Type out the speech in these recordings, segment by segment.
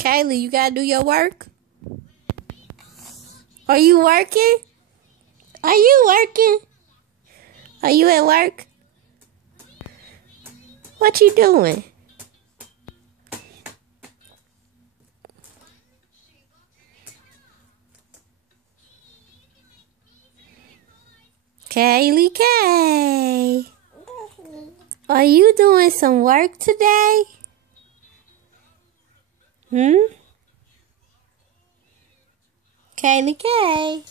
Kaylee, you gotta do your work? Are you working? Are you working? Are you at work? What you doing? Kaylee K. Are you doing some work today? Kaylee K.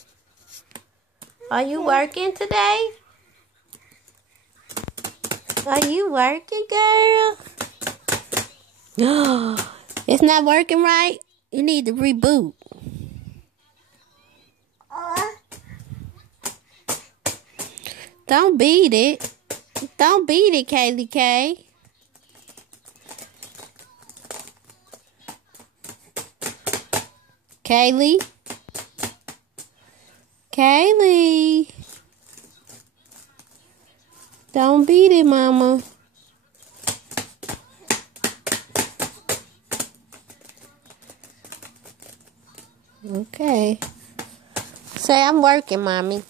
Are you working today? Are you working, girl? It's not working right? You need to reboot. Don't beat it. Don't beat it, Kaylee K. Kaylee? Kaylee? Don't beat it, mama. Okay. Say, I'm working, mommy.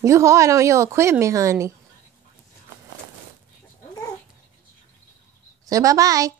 You hard on your equipment, honey. Say bye-bye.